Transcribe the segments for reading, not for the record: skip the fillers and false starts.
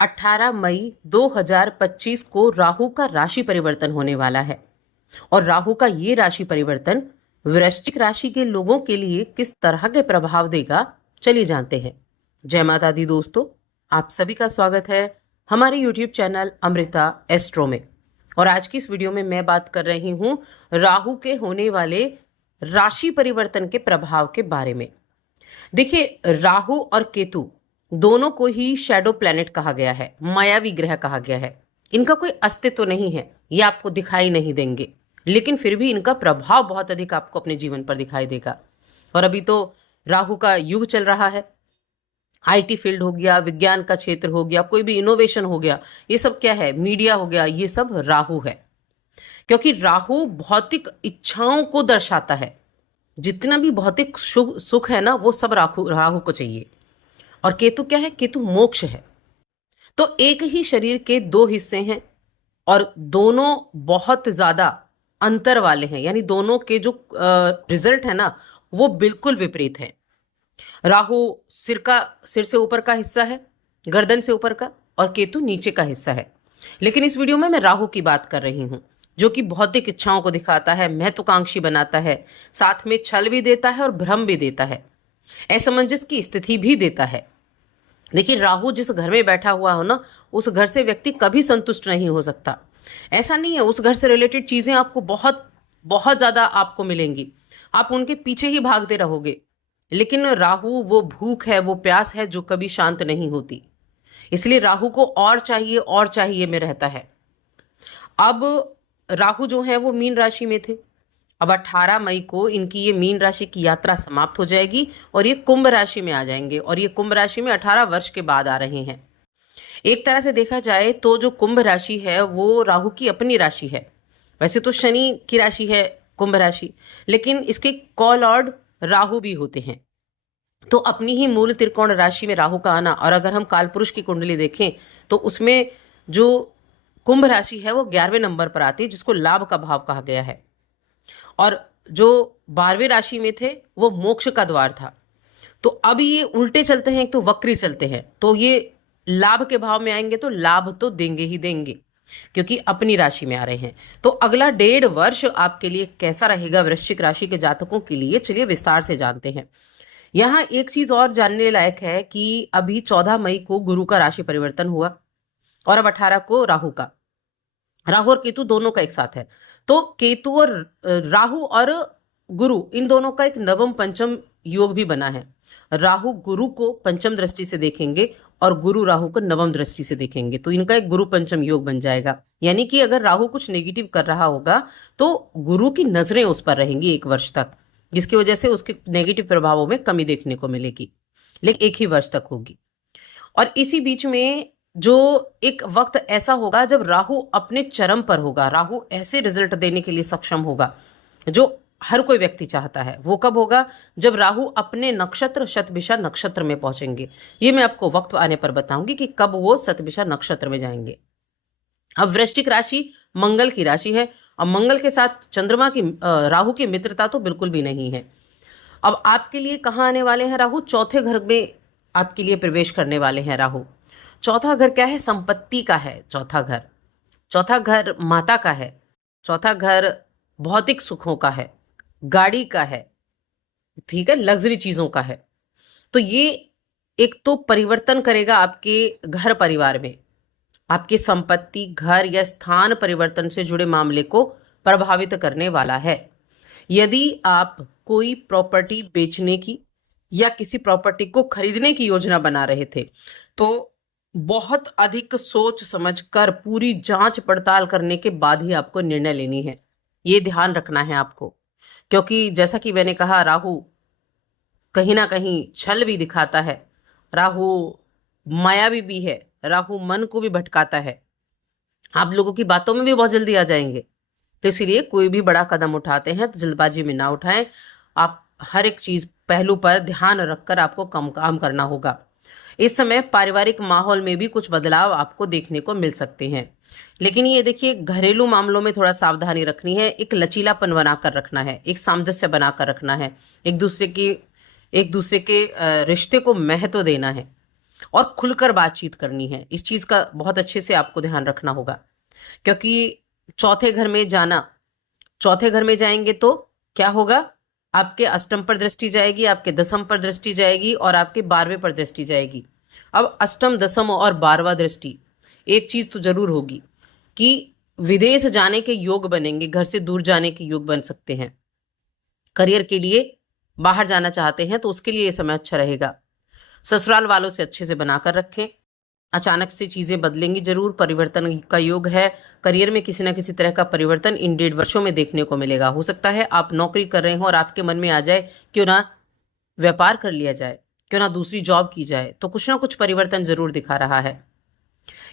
18 मई 2025 को राहु का राशि परिवर्तन होने वाला है। और राहु का ये राशि परिवर्तन वृश्चिक राशि के लोगों के लिए किस तरह के प्रभाव देगा, चलिए जानते हैं। जय माता दी दोस्तों, आप सभी का स्वागत है हमारे YouTube चैनल अमृता एस्ट्रो में। और आज की इस वीडियो में मैं बात कर रही हूं राहु के होने वाले राशि परिवर्तन के प्रभाव के बारे में। देखिए, राहु और केतु दोनों को ही शैडो प्लैनेट कहा गया है, मायावी ग्रह कहा गया है। इनका कोई अस्तित्व नहीं है, ये आपको दिखाई नहीं देंगे, लेकिन फिर भी इनका प्रभाव बहुत अधिक आपको अपने जीवन पर दिखाई देगा। और अभी तो राहु का युग चल रहा है। आईटी फील्ड हो गया, विज्ञान का क्षेत्र हो गया, कोई भी इनोवेशन हो गया, ये सब क्या है, मीडिया हो गया, ये सब राहु है। क्योंकि राहु भौतिक इच्छाओं को दर्शाता है। जितना भी भौतिक सुख है ना, वो सब राहु को चाहिए। और केतु क्या है? केतु मोक्ष है। तो एक ही शरीर के दो हिस्से हैं और दोनों बहुत ज्यादा अंतर वाले हैं, यानी दोनों के जो रिजल्ट है ना, वो बिल्कुल विपरीत है। राहु सिर से ऊपर का हिस्सा है, गर्दन से ऊपर का, और केतु नीचे का हिस्सा है। लेकिन इस वीडियो में मैं राहु की बात कर रही हूं, जो कि भौतिक इच्छाओं को दिखाता है, महत्वाकांक्षी बनाता है, साथ में छल भी देता है और भ्रम भी देता है, असमंजस की स्थिति भी देता है। देखिए, राहु जिस घर में बैठा हुआ हो ना, उस घर से व्यक्ति कभी संतुष्ट नहीं हो सकता। ऐसा नहीं है, उस घर से रिलेटेड चीजें आपको बहुत बहुत ज्यादा आपको मिलेंगी, आप उनके पीछे ही भागते रहोगे। लेकिन राहु वो भूख है, वो प्यास है जो कभी शांत नहीं होती। इसलिए राहु को और चाहिए में रहता है। अब राहु जो है वो मीन राशि में थे। अब 18 मई को इनकी ये मीन राशि की यात्रा समाप्त हो जाएगी और ये कुंभ राशि में आ जाएंगे। और ये कुंभ राशि में 18 वर्ष के बाद आ रहे हैं। एक तरह से देखा जाए तो जो कुंभ राशि है वो राहु की अपनी राशि है। वैसे तो शनि की राशि है कुंभ राशि, लेकिन इसके कॉलॉर्ड राहु भी होते हैं। तो अपनी ही मूल त्रिकोण राशि में राहु का आना, और अगर हम कालपुरुष की कुंडली देखें तो उसमें जो कुंभ राशि है वो 11वें नंबर पर आती है, जिसको लाभ का भाव कहा गया है। और जो 12वें राशि में थे वो मोक्ष का द्वार था। तो अब ये उल्टे चलते हैं, एक तो वक्री चलते हैं, तो ये लाभ के भाव में आएंगे तो लाभ तो देंगे ही देंगे, क्योंकि अपनी राशि में आ रहे हैं। तो अगला 1.5 वर्ष आपके लिए कैसा रहेगा वृश्चिक राशि के जातकों के लिए, चलिए विस्तार से जानते हैं। यहाँ एक चीज और जानने लायक है कि अभी 14 मई को गुरु का राशि परिवर्तन हुआ और अब 18 को राहु का। राहु और केतु दोनों का एक साथ है। तो केतु और राहु और गुरु, इन दोनों का एक नवम पंचम योग भी बना है। राहु गुरु को पंचम दृष्टि से देखेंगे और गुरु राहु को नवम दृष्टि से देखेंगे, तो इनका एक गुरु पंचम योग बन जाएगा। यानी कि अगर राहु कुछ नेगेटिव कर रहा होगा तो गुरु की नजरें उस पर रहेंगी 1 वर्ष तक, जिसकी वजह से उसके नेगेटिव प्रभावों में कमी देखने को मिलेगी, लेकिन 1 ही वर्ष तक होगी। और इसी बीच में जो एक वक्त ऐसा होगा जब राहु अपने चरम पर होगा, राहु ऐसे रिजल्ट देने के लिए सक्षम होगा जो हर कोई व्यक्ति चाहता है। वो कब होगा? जब राहु अपने नक्षत्र शतभिषा नक्षत्र में पहुंचेंगे। ये मैं आपको वक्त आने पर बताऊंगी कि कब वो शतभिषा नक्षत्र में जाएंगे। अब वृश्चिक राशि मंगल की राशि है और मंगल के साथ चंद्रमा की राहु की मित्रता तो बिल्कुल भी नहीं है। अब आपके लिए कहाँ आने वाले हैं राहु? चौथे घर में आपके लिए प्रवेश करने वाले हैं राहु। चौथा घर क्या है? संपत्ति का है। चौथा घर माता का है। चौथा घर भौतिक सुखों का है, गाड़ी का है, ठीक है, लग्जरी चीजों का है। तो ये एक तो परिवर्तन करेगा आपके घर परिवार में, आपकी संपत्ति, घर या स्थान परिवर्तन से जुड़े मामले को प्रभावित करने वाला है। यदि आप कोई प्रॉपर्टी बेचने की या किसी प्रॉपर्टी को खरीदने की योजना बना रहे थे, तो बहुत अधिक सोच समझकर पूरी जांच पड़ताल करने के बाद ही आपको निर्णय लेनी है। ये ध्यान रखना है आपको, क्योंकि जैसा कि मैंने कहा, राहु कहीं ना कहीं छल भी दिखाता है, राहु मायावी भी है, राहु मन को भी भटकाता है, आप लोगों की बातों में भी बहुत जल्दी आ जाएंगे। तो इसीलिए कोई भी बड़ा कदम उठाते हैं तो जल्दबाजी में ना उठाएं। आप हर एक चीज पहलू पर ध्यान रखकर आपको काम करना होगा। इस समय पारिवारिक माहौल में भी कुछ बदलाव आपको देखने को मिल सकते हैं, लेकिन ये देखिए, घरेलू मामलों में थोड़ा सावधानी रखनी है। एक लचीलापन बनाकर रखना है, एक सामंजस्य बनाकर रखना है, एक दूसरे के रिश्ते को महत्व देना है। और खुलकर बातचीत करनी है। इस चीज का बहुत अच्छे से आपको ध्यान रखना होगा, क्योंकि चौथे घर में जाना, चौथे घर में जाएंगे तो क्या होगा, आपके अष्टम पर दृष्टि जाएगी, आपके दसम पर दृष्टि जाएगी और आपके 12वें पर दृष्टि जाएगी। अब अष्टम, दसम और 12वां दृष्टि, एक चीज तो जरूर होगी कि विदेश जाने के योग बनेंगे, घर से दूर जाने के योग बन सकते हैं। करियर के लिए बाहर जाना चाहते हैं तो उसके लिए ये समय अच्छा रहेगा। ससुराल वालों से अच्छे से बनाकर रखें। अचानक से चीजें बदलेंगी जरूर, परिवर्तन का योग है। करियर में किसी ना किसी तरह का परिवर्तन इन 1.5 वर्षों में देखने को मिलेगा। हो सकता है आप नौकरी कर रहे हो और आपके मन में आ जाए क्यों ना व्यापार कर लिया जाए, क्यों ना दूसरी जॉब की जाए, तो कुछ ना कुछ परिवर्तन जरूर दिखा रहा है।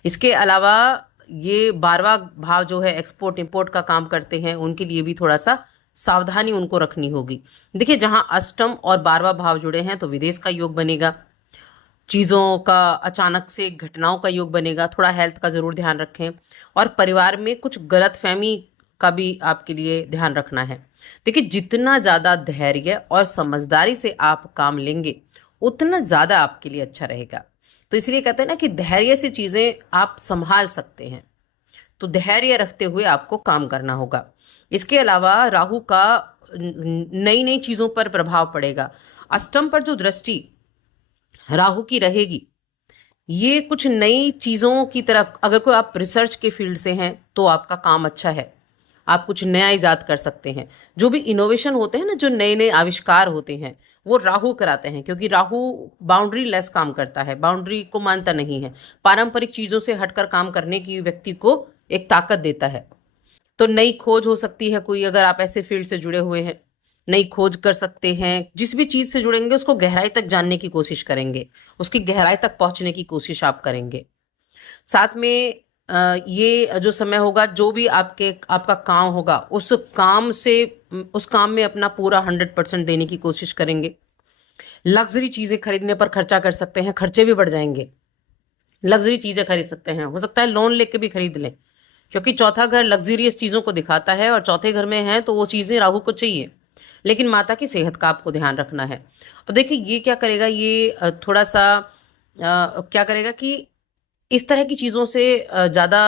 इसके अलावा ये 12वां भाव जो है एक्सपोर्ट इंपोर्ट का काम करते हैं, उनके लिए भी थोड़ा सा सावधानी उनको रखनी होगी। देखिए, जहां अष्टम और 12वां भाव जुड़े हैं तो विदेश का योग बनेगा, चीजों का अचानक से घटनाओं का योग बनेगा। थोड़ा हेल्थ का जरूर ध्यान रखें और परिवार में कुछ गलतफहमी का भी आपके लिए ध्यान रखना है। देखिए, जितना ज्यादा धैर्य और समझदारी से आप काम लेंगे उतना ज्यादा आपके लिए अच्छा रहेगा। तो इसलिए कहते हैं ना कि धैर्य से चीजें आप संभाल सकते हैं, तो धैर्य रखते हुए आपको काम करना होगा। इसके अलावा राहु का नई नई चीजों पर प्रभाव पड़ेगा। अष्टम पर जो दृष्टि राहु की रहेगी, ये कुछ नई चीजों की तरफ, अगर कोई आप रिसर्च के फील्ड से हैं तो आपका काम अच्छा है, आप कुछ नया इजाद कर सकते हैं। जो भी इनोवेशन होते हैं ना, जो नए नए आविष्कार होते हैं, वो राहु कराते हैं, क्योंकि राहु बाउंड्री लेस काम करता है, बाउंड्री को मानता नहीं है। पारंपरिक चीजों से हटकर काम करने की व्यक्ति को एक ताकत देता है। तो नई खोज हो सकती है कोई, अगर आप ऐसे फील्ड से जुड़े हुए हैं, नई खोज कर सकते हैं। जिस भी चीज से जुड़ेंगे उसको गहराई तक जानने की कोशिश करेंगे, उसकी गहराई तक पहुंचने की कोशिश आप करेंगे। साथ में ये जो समय होगा, जो भी आपका काम होगा, उस काम में अपना पूरा 100% देने की कोशिश करेंगे। लग्जरी चीजें खरीदने पर खर्चा कर सकते हैं, खर्चे भी बढ़ जाएंगे। लग्जरी चीजें खरीद सकते हैं, हो सकता है लोन लेके भी खरीद लें, क्योंकि चौथा घर लग्जरियस चीजों को दिखाता है और चौथे घर में है तो वो चीजें राहु को चाहिए। लेकिन माता की सेहत का आपको ध्यान रखना है। और देखिए, ये क्या करेगा, ये थोड़ा सा क्या करेगा कि इस तरह की चीजों से ज्यादा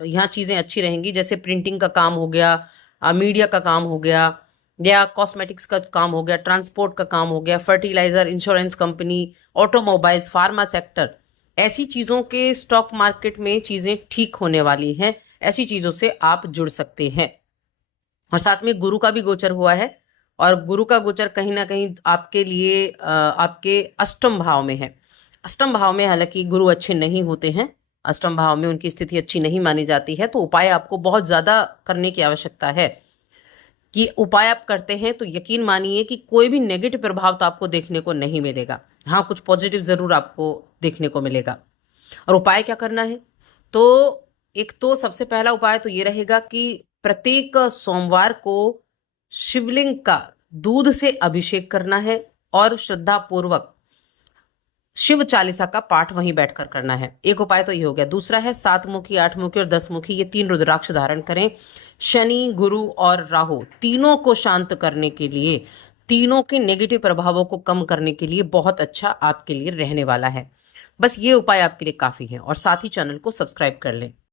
यहाँ चीजें अच्छी रहेंगी, जैसे प्रिंटिंग का काम हो गया, मीडिया का काम हो गया, या कॉस्मेटिक्स का काम हो गया, ट्रांसपोर्ट का काम हो गया, fertilizer, insurance company, automobiles, pharma sector, ऐसी चीजों के स्टॉक मार्केट में चीजें ठीक होने वाली हैं। ऐसी चीजों से आप जुड़ सकते हैं। और साथ में गुरु का भी गोचर हुआ है, और गुरु का गोचर कहीं ना कहीं आपके लिए आपके अष्टम भाव में है। अष्टम भाव में हालांकि गुरु अच्छे नहीं होते हैं, अष्टम भाव में उनकी स्थिति अच्छी नहीं मानी जाती है, तो उपाय आपको बहुत ज्यादा करने की आवश्यकता है। कि उपाय आप करते हैं तो यकीन मानिए कि कोई भी नेगेटिव प्रभाव तो आपको देखने को नहीं मिलेगा। हाँ, कुछ पॉजिटिव जरूर आपको देखने को मिलेगा। और उपाय क्या करना है, तो एक तो सबसे पहला उपाय तो ये रहेगा कि प्रत्येक सोमवार को शिवलिंग का दूध से अभिषेक करना है और श्रद्धा पूर्वक शिव चालीसा का पाठ वहीं बैठकर करना है। एक उपाय तो ये हो गया। दूसरा है 7 मुखी, 8 मुखी और 10 मुखी, ये 3 रुद्राक्ष धारण करें। शनि, गुरु और राहु तीनों को शांत करने के लिए, तीनों के नेगेटिव प्रभावों को कम करने के लिए बहुत अच्छा आपके लिए रहने वाला है। बस ये उपाय आपके लिए काफी है, और साथ ही चैनल को सब्सक्राइब कर लें।